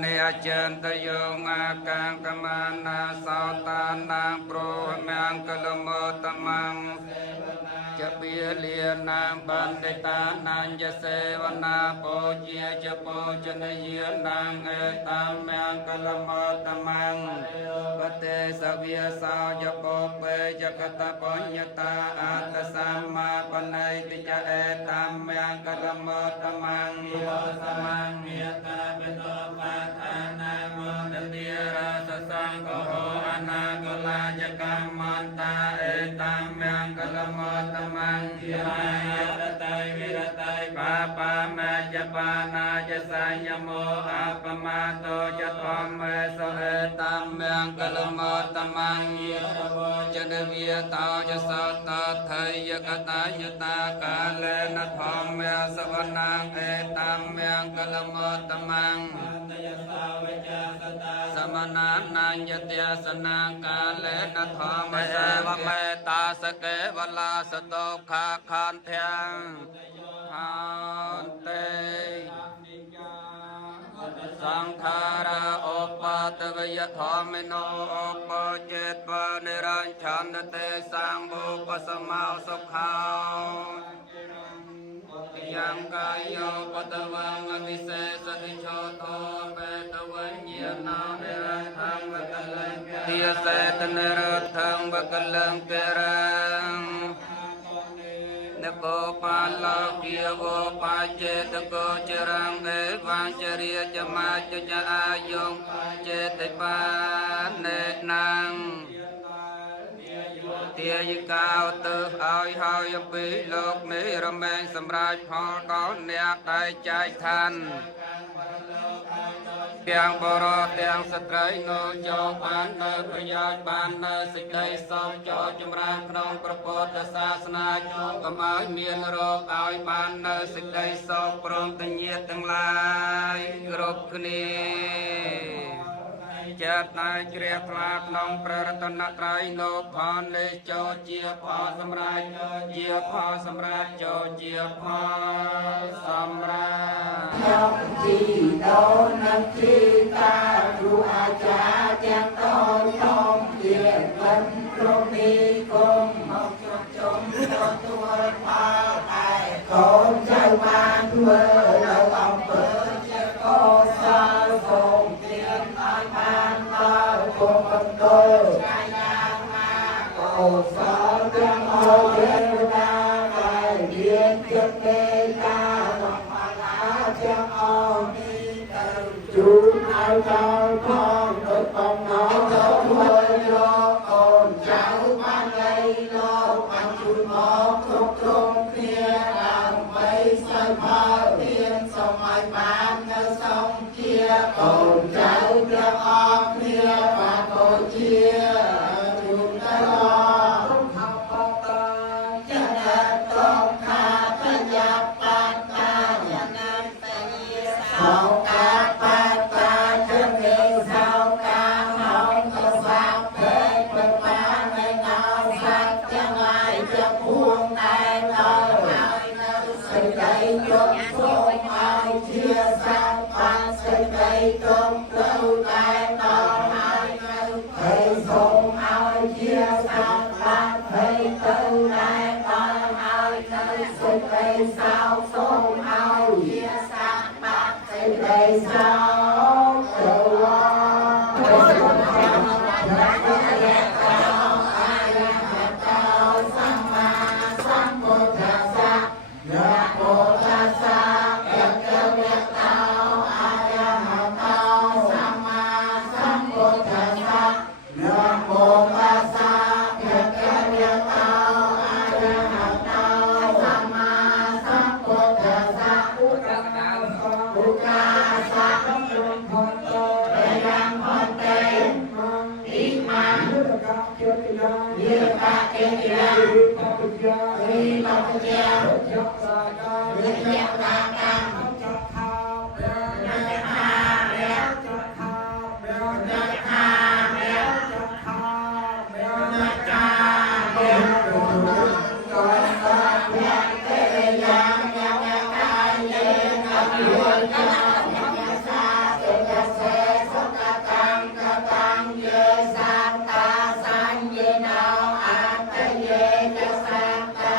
เนยเจนตโยงอากังกมานาสาวตานังโปรมังกลมตมังจะเบียเลียนางบันเดตานังจะเสวนาโปเจียจะโปจนเยียนางเอตามมังกลมตมังปเตสเวียสาวจะโปเปจะกตปัญญตาอัตสัมมาปนัยติจะเอตามมังกลมตมังโยสมังเมียตาเป็นตัวปัฏฐานาโมตติราสสังโฆอนาคลาจกัมมันตาเอตามมังกลมตมังยายรตัยวิรตัยปาปามาจะปานาจะสัญญโมอาปมาโตจะทอมเมสเอตามมังกลมตมังยะโวจะเดวิยตาจะสัตตไทยยกตายตากาเลนะทอมเมสวนังเอตามมังกลมตมังสมณานันยติสนากาเลนะทอมเมสวะเมตาสเกวลาสโตคาคานเทียงหันเตสังขาราอุป តវយធម្មណោអបចេតវនិរញ្ឆន្ទតេសាំបុបសមោសុខោยังกายโยปตวังอภิเศษติโชโทเปตวิญญาณังเนรังทังวะกัลลังเทียเสตเนรังทังวะกัลลังเกรังนโกปาลาคิโวปาเจตโกจรังเอวังจริยจมาจจอายุงเจติปานเนนังទាយកោទៅឲ្យហើយអំពីលោកនេះរមែងសម្រាប់ផលដល់អ្នកដែលចែកឋានទាំងបរិសុទ្ធទាំងស្ត្រីនោះចូលបាននៅប្រយោជន៍បាននៅសេចក្តីសុខចូលចម្រើនក្នុងព្រះពុទ្ធសាសនាចូលកុំឲ្យមានរោគឲ្យបាននៅសេចក្តីសុខព្រមទាំងញាតិទាំងឡាយគ្រប់គ្នាចាត់តែជ្រះថ្លាក្នុងព្រះរតនត្រ័យលោកផលនេះចូលជាផលសម្រាប់ជាផលសម្រាប់ចូលជាផលសម្រាប់ខ្ញុំជីដូននឹងជីតាគ្រូអាចារ្យទាំងតូចធំជាវិនគ្រប់នេះគុំមកជួបជុំទទួលផលតែកូនចៅបានធ្វើនៅអង្គើជាកោសាសូមទៀនឲ្យបានដល់គុំបន្ទោកាយាមាកោសាទាំងអស់ទេវតាដែលមានចិត្តមេត្តាក្នុងផលាទាំងអស់នេះទៅជួបឲ្យដល់ផងដូចបំណងទៅធ្វើយកកូនចៅបានលៃលោកបានជួយមកគ្រប់គ្រងគ្នាដើម្បីស្វែងផលទានសម័យបាននៅសង្ជាកូនចៅទាំងអស់គ្នាបានបូជាជួនដល់ខំបកចាត់តងខាបញ្ញាបតាយនាបញ្ញាសោកាបតាជំនិសោកាហោកសាភេបបាននៅសត្យទាំងឡាយទាំងពួងតែដល់ហើយនៅសេចក្តីទុកសូមឲ្យជាសត្វបានសេចក្តីទុកទៅតែដល់ហើយនៅហើយសូមឲ្យជាសត្វបានហើយទៅតែដល់ហើយនៅសេចក្តីសោកសូមឲ្យជាសត្វបានសេចក្តីសោកទៅសម្មាសម្ពុទ្ធស្សៈណាមោตัสสะភะคะវะโตอะระหะโตសម្មាសម្ពុទ្ធស្សៈណាមោตัสสะភะคะវៈโตอะระหะโตសម្មាសម្ពុទ្ធស្សៈឧបកាសៈភន្តោយ៉ាងភន្តេអ៊ីមានយុទ្ធកចេតិយាវិបតិយាវិបតិយាវិបតិយាយកសាកាវិជ្ជាតាកម្មចក្ខោរយខារយចក្ខោរយខារយចក្ខោរយខារយកោសាភៈទេយ៉ាងយ៉ាងកាយេនវិយកាសាសេកសេសុខកម្មកតាំយេសាតាសញ្ញេណោអតយេកសាតា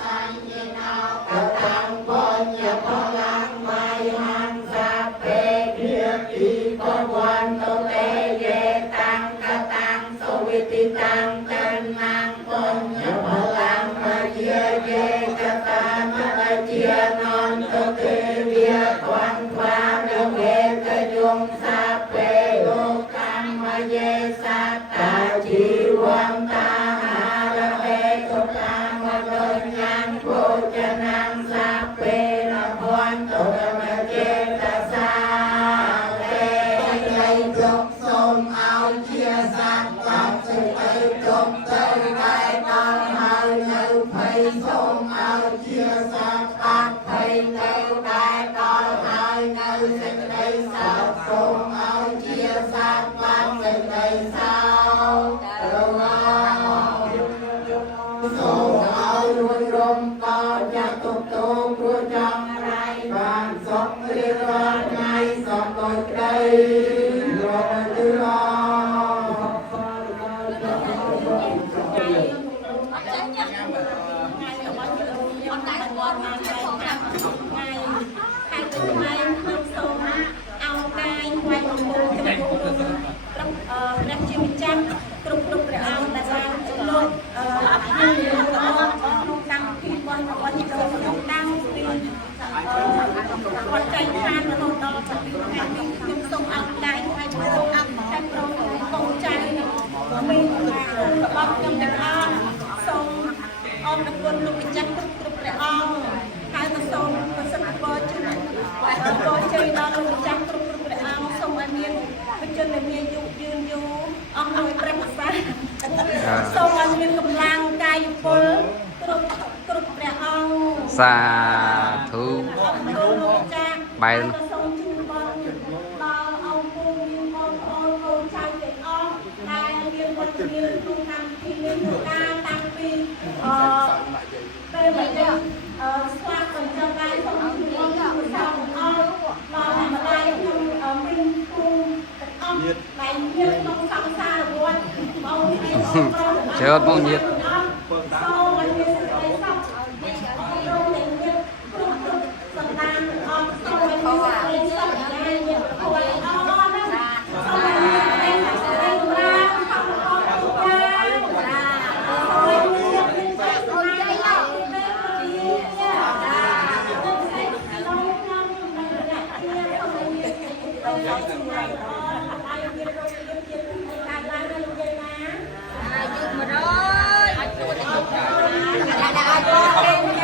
សញ្ញេណោកតាំបញ្ញផលាំមៃហង្សាពេភិអ៊ីបវន្តទេយេតាំកតាំសវិតិតាំកណាំបញ្ញផលាំមយាយេកតាមតជានន្តទេវិវន្តវារវេកយងសាពេលោកកម្មយេសាតាជីវន្តាហារវេទុកាមលញ្ញានភោចនាំសាពេនភន្តរមចេតសាទេใจจงសូមឲ្យជាសត្វបានសេចក្តីទុកទៅតែដល់ហើយនៅភ័យសូមឲ្យជាសត្វបានភ័យទៅតែដល់ហើយនៅសេចក្តីសោកសូមឲ្យជាសត្វបានសេចក្តីសោកទៅសូមឲ្យរួចរំកោចាក់ទុកទោសព្រោះចង់រៃបានសុខរៀងរាល់ថ្ងៃសុខដោយក្តីលោក ជាម្ចាស់គ្រប់ព្រះអង្គដែលបានលោកក្នុងកម្មវិធីរបស់ក្នុងតាមពីគាត់ចែកខានរហូតដល់7ថ្ងៃនេះខ្ញុំសូមអរគុណហើយសូមអរគុណតែប្រងកូនចៅមានរបស់ខ្ញុំទាំងអស់សូមអរគុណលោកម្ចាស់គ្រប់ព្រះអង្គហើយក៏សូមប្រសិទ្ធពរជូនពរជ័យដល់លោកម្ចាស់គ្រប់ព្រះអង្គសូមឲ្យមានវិជនដែលមានយុយឺនយូរអស់ដោយព្រះប្រសាសូមឲ្យមានកម្លាំងកាយពលគ្រប់ព្រះអង្គសាធុបែរសូមជូនបងដល់អង្គពូមានបងប្អូនកូនចៅទាំងអស់ដែលមានវត្តមានក្នុងកម្មវិធីនេះការតាំងពីពេលដែលស្វាគមន៍ចំណាយសូមជូនបងប្អូនទាំងអស់ដល់ម្ដាយខ្ញុំមានគូទាំងអស់ដែលមានក្នុងសង្សារវត្តបងមានជើបងញាតសូមឲ្យមានសេចក្តីសុខរងទាំងញាតគ្រប់សន្តានអស់សូមឲ្យមានសេចក្តីសុខដែលញាតប្រគល់អស់ណាសូមឲ្យមានសេចក្តីចម្រើនផងផងចាសូមឲ្យមានសេចក្តីសុខដែលញាតHãy subscribe cho kênh Ghiền Mì Gõ để không bỏ lỡ